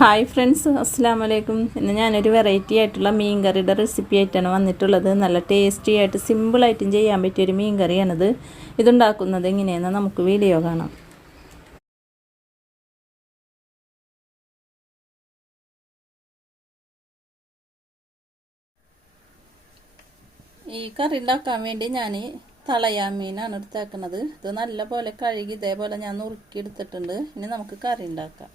Hi friends അസ്സാം വലൈക്കും ഇന്ന് ഞാനൊരു വെറൈറ്റി ആയിട്ടുള്ള മീൻ കറിയുടെ റെസിപ്പി ആയിട്ടാണ് വന്നിട്ടുള്ളത്. നല്ല ടേസ്റ്റി ആയിട്ട് സിമ്പിളായിട്ടും ചെയ്യാൻ പറ്റിയൊരു മീൻ കറിയാണിത് ഇതുണ്ടാക്കുന്നത് എങ്ങനെയാണെന്ന് നമുക്ക് വീഡിയോ കാണാം. ഈ കറി ഉണ്ടാക്കാൻ വേണ്ടി ഞാൻ തളയാ മീനാണ് എടുത്തേക്കുന്നത്. ഇത് നല്ല പോലെ കഴുകി ഇതേപോലെ ഞാൻ നുറുക്കി എടുത്തിട്ടുണ്ട് ഇനി നമുക്ക് കറി ഉണ്ടാക്കാം.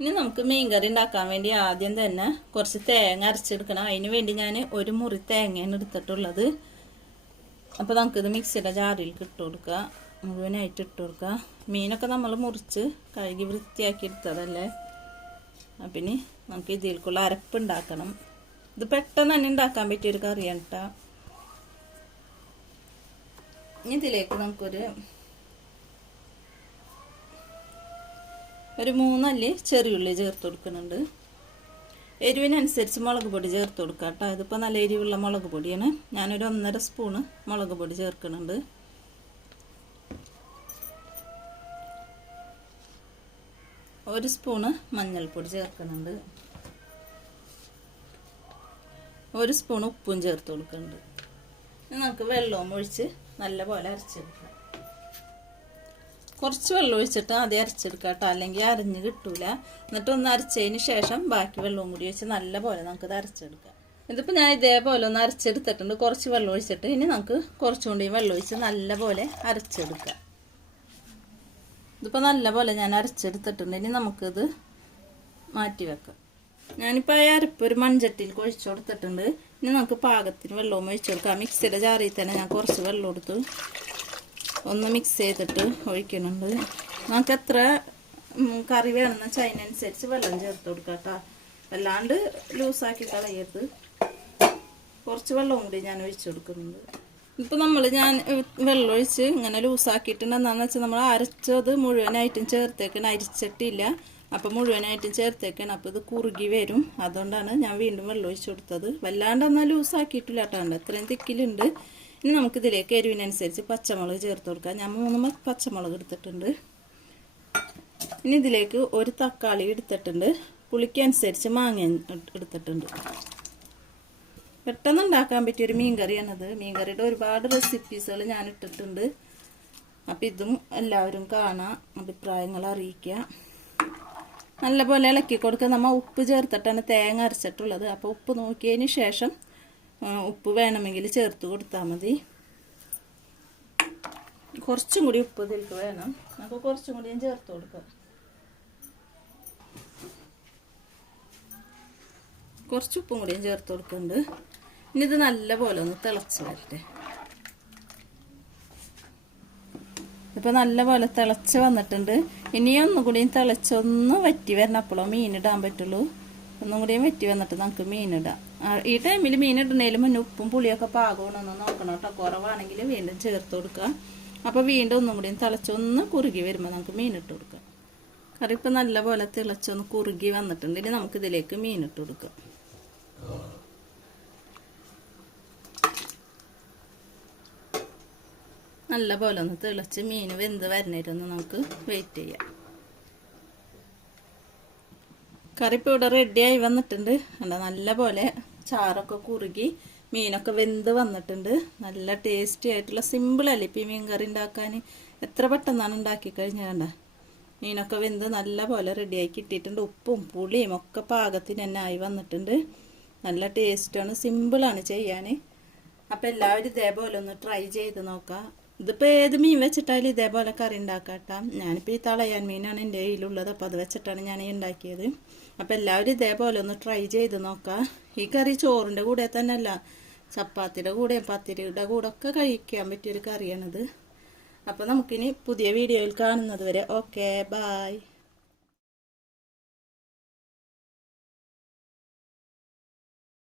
ഇനി നമുക്ക് മീൻ കറി ഉണ്ടാക്കാൻ വേണ്ടി ആദ്യം തന്നെ കുറച്ച് തേങ്ങ അരച്ചെടുക്കണം. അതിന് വേണ്ടി ഞാൻ ഒരു മുറി തേങ്ങയാണ് എടുത്തിട്ടുള്ളത്. അപ്പോൾ നമുക്കിത് മിക്സിയുടെ ജാറിലേക്ക് ഇട്ട് കൊടുക്കുക. മുഴുവനായിട്ട് ഇട്ട് കൊടുക്കുക. മീനൊക്കെ നമ്മൾ മുറിച്ച് കഴുകി വൃത്തിയാക്കി എടുത്തതല്ലേ? ഇനി നമുക്ക് ഇതിലേക്കുള്ള അരപ്പ് ഉണ്ടാക്കണം. ഇത് പെട്ടെന്ന് തന്നെ ഉണ്ടാക്കാൻ പറ്റിയൊരു കറിയാണ് കേട്ടോ ഇതിലേക്ക് നമുക്കൊരു ഒരു മൂന്നല്ലി ചെറിയുള്ളി ചേർത്ത് കൊടുക്കുന്നുണ്ട്. എരിവിനനുസരിച്ച് മുളക് പൊടി ചേർത്ത് കൊടുക്കുക കേട്ടോ. ഇതിപ്പോൾ നല്ല എരിവുള്ള മുളക് പൊടിയാണ്. ഞാനൊരു ഒന്നര സ്പൂണ് മുളക് പൊടി ചേർക്കുന്നുണ്ട്. ഒരു സ്പൂണ് മഞ്ഞൾപ്പൊടി ചേർക്കുന്നുണ്ട്. ഒരു സ്പൂൺ ഉപ്പും ചേർത്ത് കൊടുക്കുന്നുണ്ട്. നമുക്ക് വെള്ളവും ഒഴിച്ച് നല്ല പോലെ അരച്ചെടുക്കാം. കുറച്ച് വെള്ളം ഒഴിച്ചിട്ട് ആദ്യം അരച്ചെടുക്കുക കേട്ടോ. അല്ലെങ്കിൽ അരഞ്ഞ് കിട്ടൂല. എന്നിട്ട് ഒന്ന് അരച്ചതിന് ശേഷം ബാക്കി വെള്ളവും കൂടി വെച്ച് നല്ലപോലെ നമുക്കിത് അരച്ചെടുക്കാം. ഇതിപ്പോൾ ഞാൻ ഇതേപോലെ ഒന്ന് അരച്ചെടുത്തിട്ടുണ്ട്. കുറച്ച് വെള്ളം ഒഴിച്ചിട്ട് ഇനി നമുക്ക് കുറച്ചും കൂടി വെള്ളം ഒഴിച്ച് നല്ലപോലെ അരച്ചെടുക്കാം. ഇതിപ്പോൾ നല്ലപോലെ ഞാൻ അരച്ചെടുത്തിട്ടുണ്ട്. ഇനി നമുക്കിത് മാറ്റി വെക്കാം. ഞാനിപ്പോൾ ആ അരപ്പ് ഒരു മൺചട്ടിയിൽ ഒഴിച്ചു കൊടുത്തിട്ടുണ്ട്. ഇനി നമുക്ക് പാകത്തിന് വെള്ളവും ഒഴിച്ചു കൊടുക്കാം. മിക്സിയുടെ ജാറിൽ തന്നെ ഞാൻ കുറച്ച് വെള്ളം എടുത്തു ഒന്ന് മിക്സ് ചെയ്തിട്ട് ഒഴിക്കുന്നുണ്ട്. നമുക്ക് എത്ര കറി വേണമെന്ന് വെച്ചാൽ അതിനനുസരിച്ച് വെള്ളം ചേർത്ത് കൊടുക്കാം കേട്ടോ. അല്ലാണ്ട് ലൂസാക്കി കളയരുത്. കുറച്ച് വെള്ളവും കൂടി ഞാൻ ഒഴിച്ചു കൊടുക്കുന്നുണ്ട്. ഇപ്പം നമ്മൾ ഞാൻ വെള്ളം ഒഴിച്ച് ഇങ്ങനെ ലൂസാക്കിയിട്ടുണ്ട് എന്താണെന്ന് വെച്ചാൽ നമ്മൾ അരച്ചത് മുഴുവനായിട്ടും ചേർത്തേക്കണം. അരിച്ചിട്ടില്ല. അപ്പോൾ മുഴുവനായിട്ടും ചേർത്തേക്കണം. അപ്പോൾ ഇത് കുറുകി വരും. അതുകൊണ്ടാണ് ഞാൻ വീണ്ടും വെള്ളം ഒഴിച്ചു കൊടുത്തത്. വല്ലാണ്ട് എന്നാൽ ലൂസാക്കിയിട്ടില്ല കേട്ടോ. എത്രയും തിക്കിലുണ്ട്. ഇനി നമുക്കിതിലേക്ക് എരിവിനനുസരിച്ച് പച്ചമുളക് ചേർത്ത് കൊടുക്കാം. ഞാൻ മൂന്ന് പച്ചമുളക് എടുത്തിട്ടുണ്ട്. ഇനി ഇതിലേക്ക് ഒരു തക്കാളി എടുത്തിട്ടുണ്ട്. പുളിക്കനുസരിച്ച് മാങ്ങ എടുത്തിട്ടുണ്ട്. പെട്ടെന്ന് ഉണ്ടാക്കാൻ പറ്റിയൊരു മീൻ മീൻകറിയുടെ മീൻ കറിയുടെ ഒരുപാട് റെസിപ്പീസുകൾ ഞാൻ ഇട്ടിട്ടുണ്ട്. അപ്പം ഇതും എല്ലാവരും കാണാം അഭിപ്രായങ്ങൾ അറിയിക്കുക നല്ലപോലെ ഇളക്കി കൊടുക്കുക. നമ്മൾ ഉപ്പ് ചേർത്തിട്ടാണ് തേങ്ങ അരച്ചിട്ടുള്ളത്. അപ്പോൾ ഉപ്പ് നോക്കിയതിന് ശേഷം ഉപ്പ് വേണമെങ്കിൽ ചേർത്ത് കൊടുത്താൽ മതി. കുറച്ചും കൂടി ഉപ്പ് ഇതിലേക്ക് വേണം. നമുക്ക് കുറച്ചും കൂടി ഞാൻ ചേർത്ത് കൊടുക്കാം. കുറച്ച് ഉപ്പും ഞാൻ ചേർത്ത് കൊടുക്കുന്നുണ്ട്. ഇനി ഇത് നല്ലപോലെ ഒന്ന് തിളച്ച് വരട്ടെ. ഇപ്പം നല്ലപോലെ തിളച്ച് വന്നിട്ടുണ്ട്. ഇനി ഒന്നും കൂടിയും തിളച്ചൊന്ന് വറ്റി അപ്പോഴോ മീനിടാൻ പറ്റുള്ളൂ. ഒന്നും കൂടിയും വറ്റി വന്നിട്ട് നമുക്ക് മീനിടാം ഈ ടൈമിൽ മീൻ ഇടുന്നതിന് മുന്നേ ഉപ്പും പുളിയൊക്കെ പാകമാണെന്ന് നോക്കണം കേട്ടോ. കുറവാണെങ്കിൽ വീണ്ടും ചേർത്ത് കൊടുക്കുക. അപ്പോൾ വീണ്ടും ഒന്നും കൂടിയും തിളച്ചൊന്ന് കുറുകി വരുമ്പോൾ നമുക്ക് മീനിട്ട് കൊടുക്കാം. കറി ഇപ്പം നല്ലപോലെ തിളച്ചൊന്ന് കുറുകി വന്നിട്ടുണ്ട്. ഇനി നമുക്ക് ഇതിലേക്ക് മീനിട്ട് കൊടുക്കാം. നല്ല പോലെ ഒന്ന് തിളച്ച് മീൻ വെന്ത് വരണേരൊന്ന് നമുക്ക് വെയിറ്റ് ചെയ്യാം. കറി ഇവിടെ റെഡിയായി വന്നിട്ടുണ്ട്. അല്ല നല്ല പോലെ ചാറൊക്കെ കുറുകി മീനൊക്കെ വെന്ത് വന്നിട്ടുണ്ട്. നല്ല ടേസ്റ്റി ആയിട്ടുള്ള സിമ്പിളല്ലേ ഇപ്പം ഈ മീൻ കറി ഉണ്ടാക്കാൻ എത്ര പെട്ടെന്നാണ് ഉണ്ടാക്കി കഴിഞ്ഞാൽ കണ്ട? മീനൊക്കെ വെന്ത് നല്ല പോലെ റെഡിയാക്കി കിട്ടിയിട്ടുണ്ട്. ഉപ്പും പുളിയും ഒക്കെ പാകത്തിന് തന്നെ ആയി വന്നിട്ടുണ്ട്. നല്ല ടേസ്റ്റാണ് സിമ്പിളാണ് ചെയ്യാൻ അപ്പം എല്ലാവരും ഇതേപോലെ ഒന്ന് ട്രൈ ചെയ്ത് നോക്കാം. ഇതിപ്പോൾ ഏത് മീൻ വെച്ചിട്ടായാലും ഇതേപോലെ കറി ഉണ്ടാക്കാട്ടാം ഞാനിപ്പോൾ ഈ തളയാൻ മീനാണ് എന്റെ കയ്യിലുള്ളത്. അപ്പോൾ അത് വെച്ചിട്ടാണ് ഞാൻ ഉണ്ടാക്കിയത്. അപ്പോൾ എല്ലാവരും ഇതേപോലെ ഒന്ന് ട്രൈ ചെയ്ത് നോക്കാം. ഈ കറി ചോറിന്റെ കൂടെ തന്നെ അല്ല ചപ്പാത്തിയുടെ കൂടെയും പത്തിരിയുടെ കൂടെ ഒക്കെ കഴിക്കാൻ പറ്റിയൊരു കറിയാണിത്. അപ്പോൾ നമുക്കിനി പുതിയ വീഡിയോയിൽ കാണുന്നത് വരെ ഓക്കെ ബായ്